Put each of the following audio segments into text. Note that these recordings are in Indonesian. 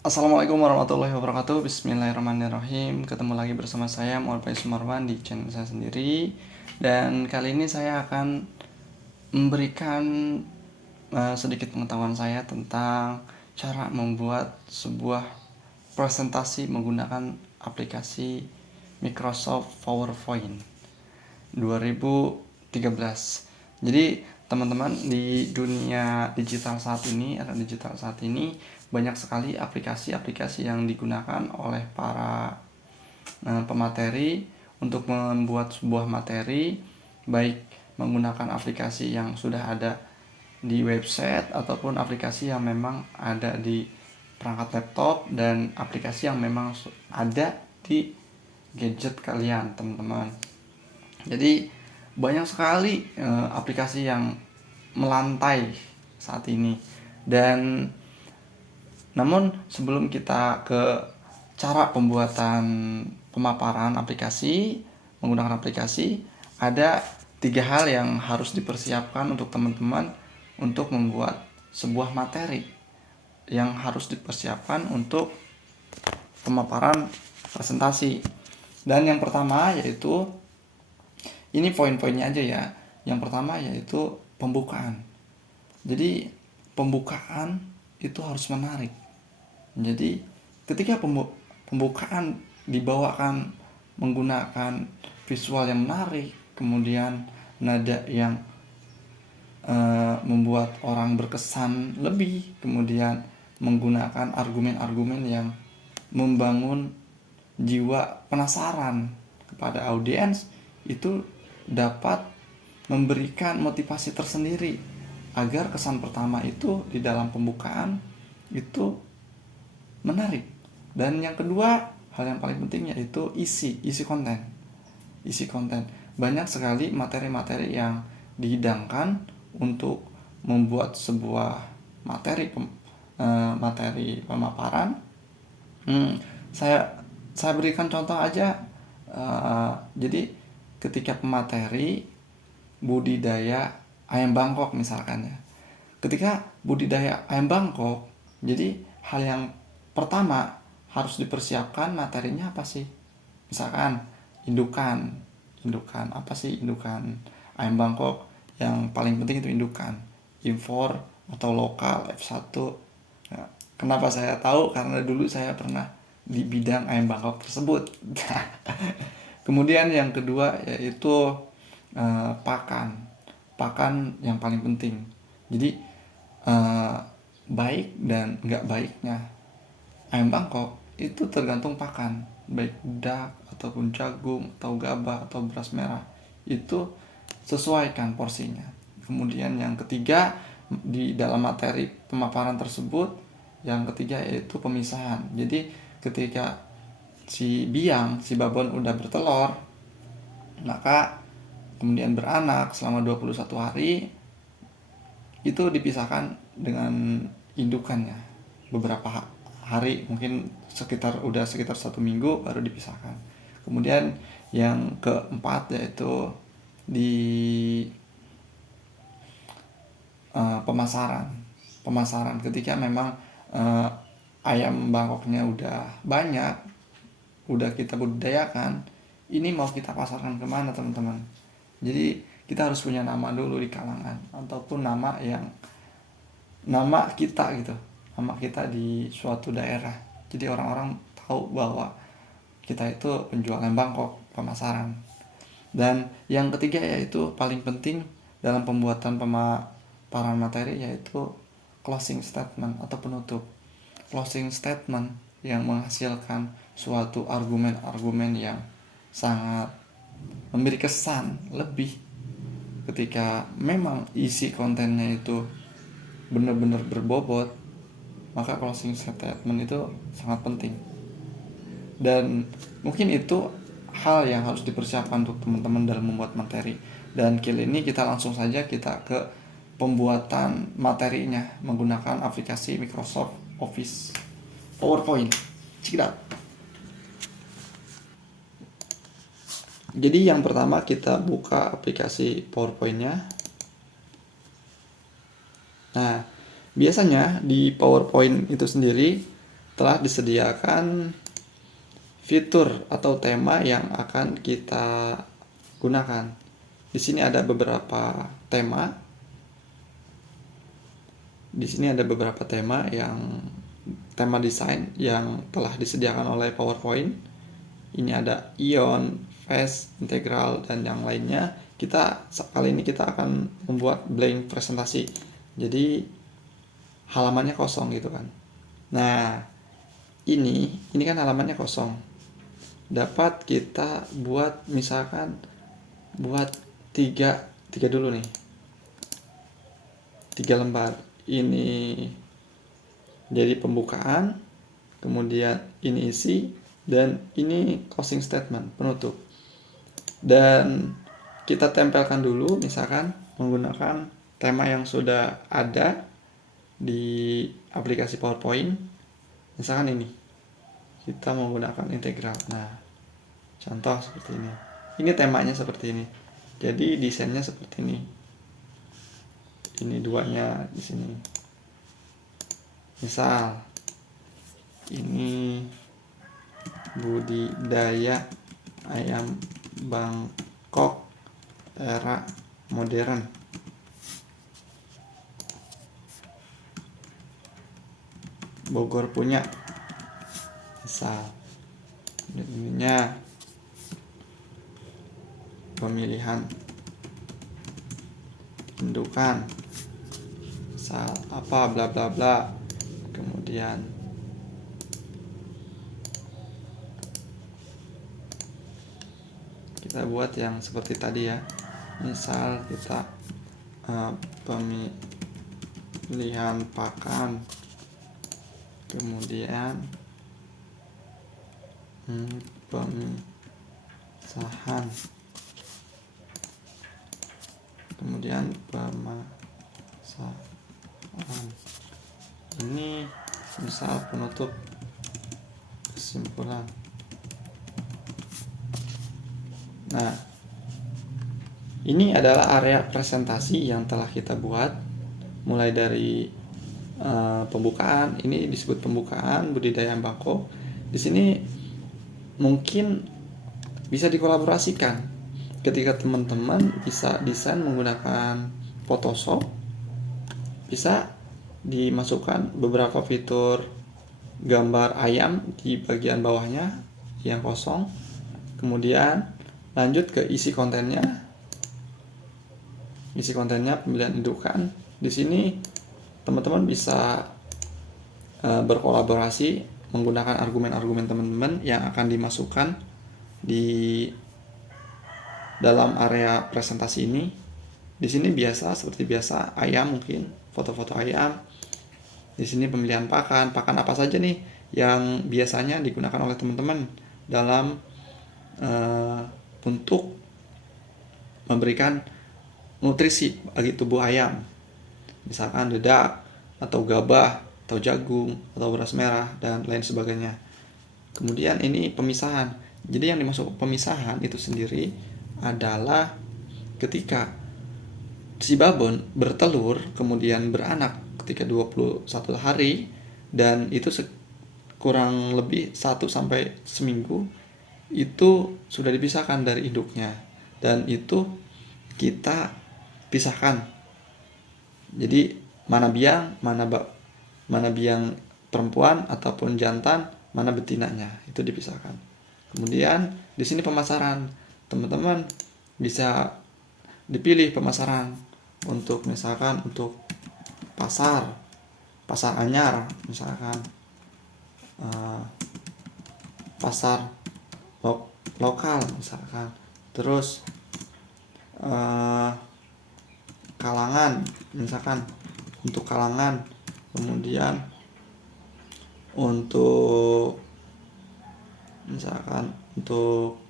Assalamualaikum warahmatullahi wabarakatuh. Bismillahirrahmanirrahim. Ketemu lagi bersama saya Muhammad Sumarwan di channel saya sendiri. Dan kali ini saya akan memberikan sedikit pengetahuan saya tentang cara membuat sebuah presentasi menggunakan aplikasi Microsoft PowerPoint 2013. Jadi teman-teman, di dunia digital saat ini, era digital saat ini banyak sekali aplikasi-aplikasi yang digunakan oleh para pemateri untuk membuat sebuah materi, baik menggunakan aplikasi yang sudah ada di website ataupun aplikasi yang memang ada di perangkat laptop dan aplikasi yang memang ada di gadget kalian, teman-teman. Jadi banyak sekali aplikasi yang melantai saat ini. Dan namun sebelum kita ke cara pembuatan pemaparan aplikasi menggunakan aplikasi, ada 3 hal yang harus dipersiapkan untuk teman-teman untuk membuat sebuah materi yang harus dipersiapkan untuk pemaparan presentasi. Dan yang pertama yaitu, ini poin-poinnya aja ya. Yang pertama yaitu pembukaan. Jadi pembukaan itu harus menarik. Jadi ketika pembukaan dibawakan menggunakan visual yang menarik, kemudian nada yang membuat orang berkesan lebih, kemudian menggunakan argumen-argumen yang membangun jiwa penasaran kepada audiens, itu dapat memberikan motivasi tersendiri agar kesan pertama itu di dalam pembukaan itu menarik. Dan yang kedua, hal yang paling penting yaitu isi konten. Isi konten. Banyak sekali materi-materi yang dihidangkan untuk membuat sebuah materi pemaparan. Saya berikan contoh aja. Jadi ketika pemateri budidaya ayam Bangkok misalkan ya. Ketika budidaya ayam Bangkok, jadi hal yang pertama harus dipersiapkan materinya apa sih? Misalkan indukan apa sih indukan ayam Bangkok? Yang paling penting itu indukan, impor atau lokal F1. Nah, kenapa saya tahu? Karena dulu saya pernah di bidang ayam Bangkok tersebut. Kemudian yang kedua yaitu pakan yang paling penting. Jadi baik dan nggak baiknya ayam Bangkok itu tergantung pakan, baik dak ataupun jagung atau gabah atau beras merah, itu sesuaikan porsinya. Kemudian yang ketiga, di dalam materi pemaparan tersebut, yang ketiga yaitu pemisahan. Jadi ketika si babon udah bertelur, maka kemudian beranak selama 21 hari, itu dipisahkan dengan indukannya beberapa hari, mungkin sekitar 1 minggu baru dipisahkan. Kemudian yang keempat yaitu di pemasaran ketika memang ayam Bangkoknya udah banyak, udah kita budidayakan, ini mau kita pasarkan kemana, teman-teman? Jadi kita harus punya nama dulu di kalangan, ataupun nama kita gitu, nama kita di suatu daerah. Jadi orang-orang tahu bahwa kita itu penjualan Bangkok, pemasaran. Dan yang ketiga yaitu paling penting dalam pembuatan pemaparan materi, yaitu closing statement atau penutup. Closing statement yang menghasilkan suatu argumen-argumen yang sangat memberi kesan lebih. Ketika memang isi kontennya itu benar-benar berbobot, maka closing statement itu sangat penting. Dan mungkin itu hal yang harus dipersiapkan untuk teman-teman dalam membuat materi. Dan kali ini kita langsung saja kita ke pembuatan materinya menggunakan aplikasi Microsoft Office PowerPoint. Cikat. Jadi yang pertama kita buka aplikasi PowerPoint-nya. Nah, biasanya di PowerPoint itu sendiri telah disediakan fitur atau tema yang akan kita gunakan. Di sini ada beberapa tema. Di sini ada beberapa tema desain yang telah disediakan oleh PowerPoint. Ini ada ion, fast, integral, dan yang lainnya. Kali ini kita akan membuat blank presentasi. Jadi halamannya kosong gitu kan. Nah, ini kan halamannya kosong. Dapat kita buat misalkan buat tiga dulu nih. 3 lembar. Ini jadi pembukaan, kemudian ini isi, dan ini closing statement, penutup. Dan kita tempelkan dulu misalkan menggunakan tema yang sudah ada di aplikasi PowerPoint. Misalkan ini, kita menggunakan integral. Nah, contoh seperti ini. Ini temanya seperti ini. Jadi desainnya seperti ini. Ini duanya di sini. Misal ini budidaya ayam Bangkok era modern. Bogor punya. Misal ininya pemilihan indukan, misal apa bla bla bla. Kemudian kita buat yang seperti tadi ya. Misal kita pemilihan pakan, kemudian pemisahan, kemudian pemasaran. Ini misal penutup, kesimpulan. Nah, ini adalah area presentasi yang telah kita buat, mulai dari pembukaan. Ini disebut pembukaan budidaya ayam Bangkok. Di sini mungkin bisa dikolaborasikan ketika teman-teman bisa desain menggunakan Photoshop. Bisa dimasukkan beberapa fitur gambar ayam di bagian bawahnya yang kosong. Kemudian lanjut ke isi kontennya. Isi kontennya pemilihan indukan. Di sini teman-teman bisa berkolaborasi menggunakan argumen-argumen teman-teman yang akan dimasukkan di dalam area presentasi ini. Di sini seperti biasa ayam, mungkin foto-foto ayam. Di sini pemilihan pakan apa saja nih yang biasanya digunakan oleh teman-teman dalam untuk memberikan nutrisi bagi tubuh ayam. Misalkan dedak, atau gabah, atau jagung, atau beras merah, dan lain sebagainya. Kemudian ini pemisahan. Jadi yang dimaksud pemisahan itu sendiri adalah ketika si babon bertelur kemudian beranak ketika 21 hari, dan itu kurang lebih 1 sampai seminggu itu sudah dipisahkan dari induknya, dan itu kita pisahkan. Jadi mana biang perempuan ataupun jantan, mana betinanya, itu dipisahkan. Kemudian di sini pemasaran. Teman-teman bisa dipilih pemasaran untuk misalkan untuk pasar anyar, misalkan pasar lokal misalkan, terus kalangan, misalkan untuk kalangan, kemudian untuk misalkan untuk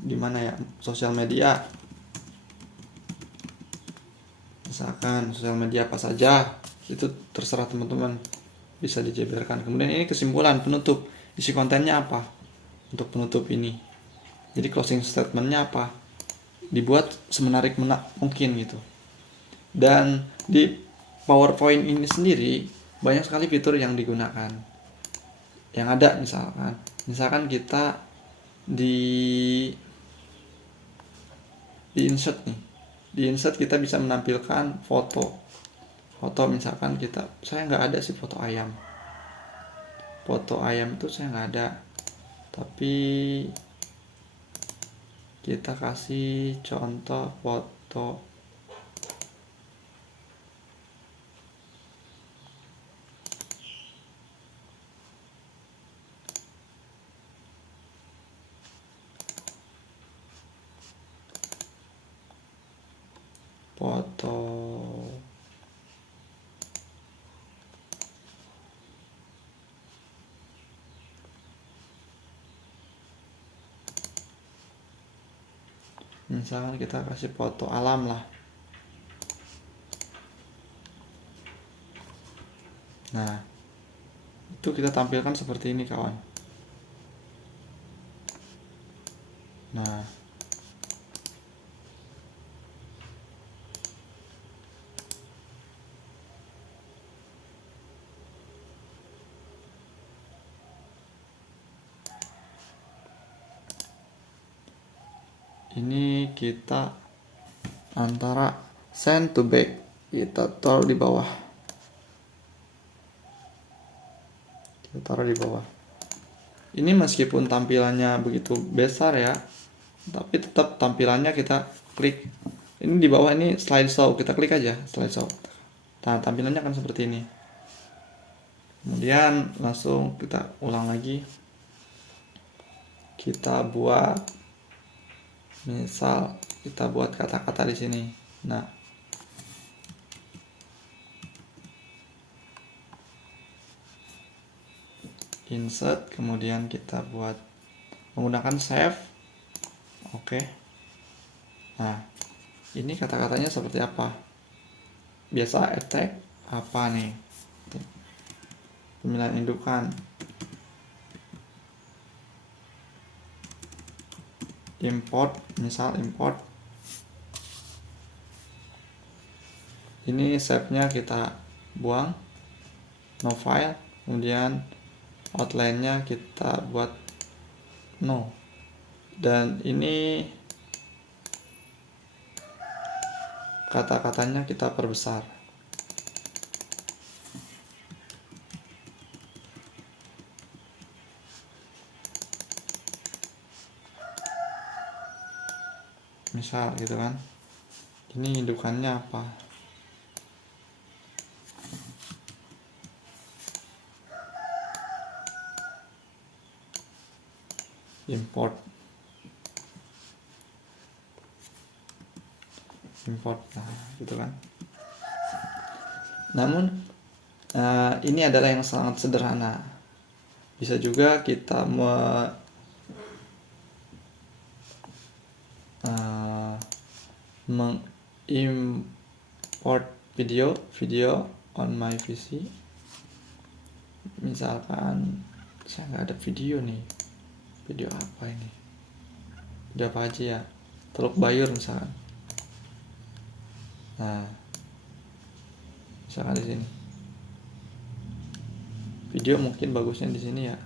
di mana ya, sosial media, misalkan sosial media apa saja, itu terserah teman-teman, bisa dijeberkan. Kemudian ini kesimpulan, penutup, isi kontennya apa untuk penutup ini. Jadi closing statementnya apa, dibuat semenarik mungkin gitu. Dan di PowerPoint ini sendiri banyak sekali fitur yang digunakan. yang ada. Misalkan kita di insert nih, di insert kita bisa menampilkan foto. Misalkan saya nggak ada sih foto ayam itu saya nggak ada, tapi kita kasih contoh foto foto misalkan kita kasih foto alam lah. Nah, itu kita tampilkan seperti ini kawan. Nah, ini kita antara send to back, kita taruh di bawah. Ini meskipun tampilannya begitu besar ya, tapi tetap tampilannya kita klik. Ini di bawah ini slideshow, kita klik aja slideshow. Nah, tampilannya akan seperti ini. Kemudian langsung kita ulang lagi. Kita buat, misal kita buat kata-kata di sini. Nah, insert, kemudian kita buat menggunakan save. Oke. Nah, ini kata-katanya seperti apa? Biasa attack apa nih? Pemilihan indukan, import, misal import. Ini save-nya kita buang, no file, kemudian outline-nya kita buat no. Dan ini kata-katanya kita perbesar. Misal gitu kan. Ini indukannya apa? Import. Nah, gitu kan. Namun ini adalah yang sangat sederhana. Bisa juga kita mengimport video on my PC. Misalkan saya nggak ada video nih. Video apa ini? Video apa aja ya? Teluk Bayur misalkan. Nah, misalkan di sini. Video mungkin bagusnya di sini ya.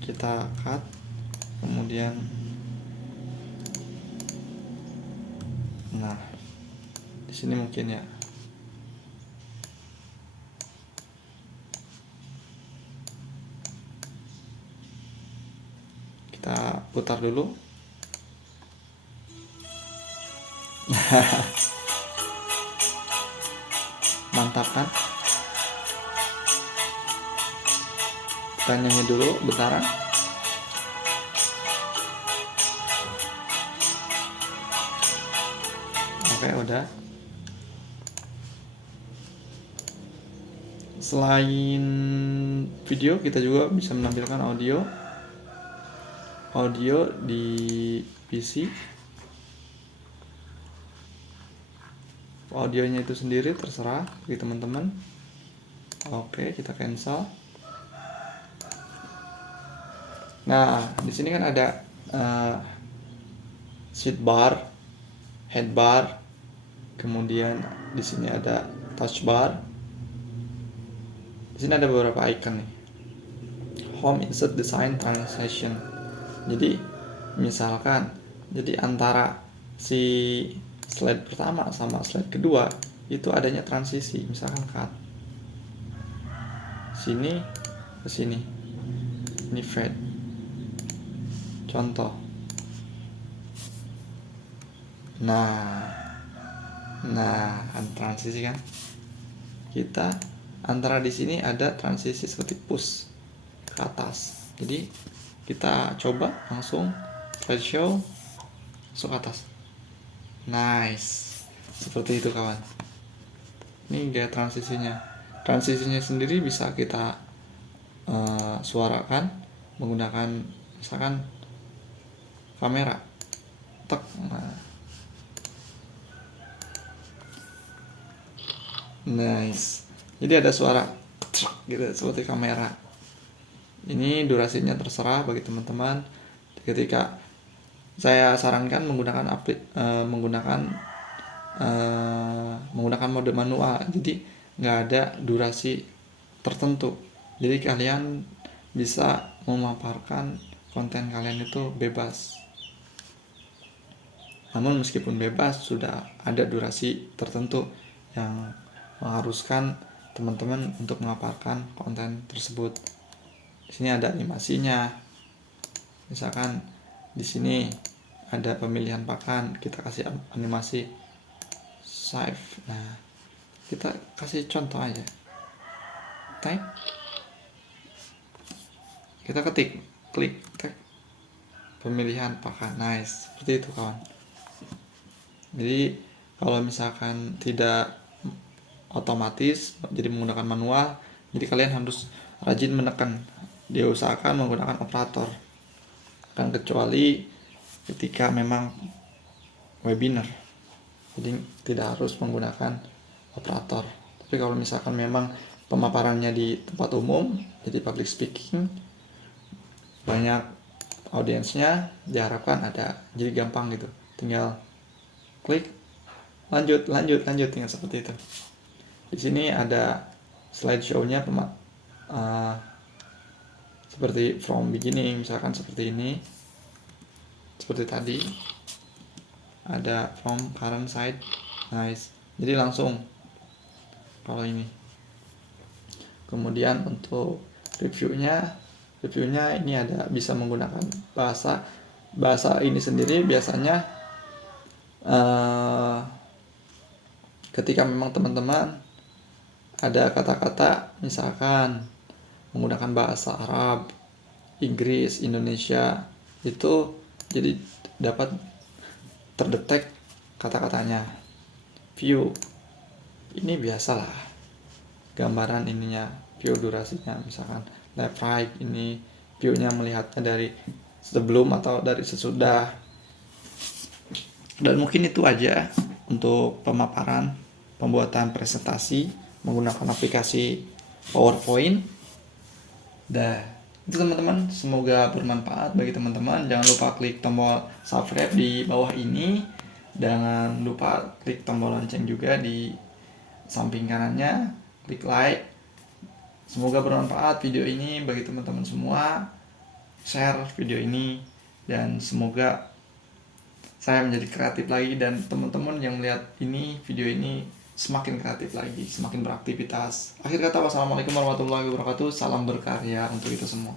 Kita cut, kemudian nah, di sini mungkin ya. Kita putar dulu. Mantap kan? Kita nyanyi dulu bentaran. Oke, udah. Selain video, kita juga bisa menampilkan audio di PC. Audionya itu sendiri terserah bagi teman-teman. Oke, kita cancel. Nah, di sini kan ada seat bar, head bar, kemudian di sini ada touch bar. Di Di sini ada beberapa icon nih. Home insert design transition. Jadi misalkan, jadi antara si slide pertama sama slide kedua itu adanya transisi, misalkan cut sini ke sini, ini fade. Contoh. Nah, ada transisi kan? Kita antara di sini ada transisi seperti push ke atas. Jadi kita coba langsung slideshow masuk ke atas. Nice. Seperti itu kawan. Ini gaya transisinya. Transisinya sendiri bisa kita suarakan menggunakan misalkan kamera. Tek. Nice. Jadi ada suara gitu seperti kamera. Ini durasinya terserah bagi teman-teman. Ketika saya sarankan menggunakan menggunakan mode manual. Jadi nggak ada durasi tertentu. Jadi kalian bisa memaparkan konten kalian itu bebas. Namun meskipun bebas, sudah ada durasi tertentu yang mengharuskan teman-teman untuk memaparkan konten tersebut. Di sini ada animasinya. Misalkan di sini ada pemilihan pakan, kita kasih animasi save. Nah, kita kasih contoh aja. Type. Kita klik tag pemilihan pakan. Nice. Seperti itu kawan. Jadi kalau misalkan tidak otomatis, jadi menggunakan manual, jadi kalian harus rajin menekan. Diusahakan menggunakan operator. Kan kecuali ketika memang webinar, jadi tidak harus menggunakan operator. Tapi kalau misalkan memang pemaparannya di tempat umum, jadi public speaking, banyak audiensnya, diharapkan ada, jadi gampang gitu, tinggal klik lanjut, tinggal seperti itu. Di sini ada slideshow-nya seperti from beginning, misalkan seperti ini, seperti tadi ada from current site. Nice. Jadi langsung kalau ini. Kemudian untuk reviewnya ini ada bisa menggunakan bahasa ini sendiri. Biasanya ketika memang teman-teman ada kata-kata misalkan menggunakan bahasa Arab, Inggris, Indonesia, itu jadi dapat terdetek kata-katanya. View ini biasalah, gambaran ininya, view durasinya, misalkan left right, ini view-nya melihatnya dari sebelum atau dari sesudah. Dan mungkin itu aja untuk pemaparan pembuatan presentasi menggunakan aplikasi PowerPoint. Itu teman-teman, semoga bermanfaat bagi teman-teman. Jangan lupa klik tombol subscribe di bawah ini. Jangan lupa klik tombol lonceng juga di samping kanannya. Klik like. Semoga bermanfaat video ini bagi teman-teman semua. Share video ini, dan semoga saya menjadi kreatif lagi, dan teman-teman yang melihat ini, video ini, semakin kreatif lagi, semakin beraktivitas. Akhir kata, wassalamualaikum warahmatullahi wabarakatuh. Salam berkarya untuk itu semua.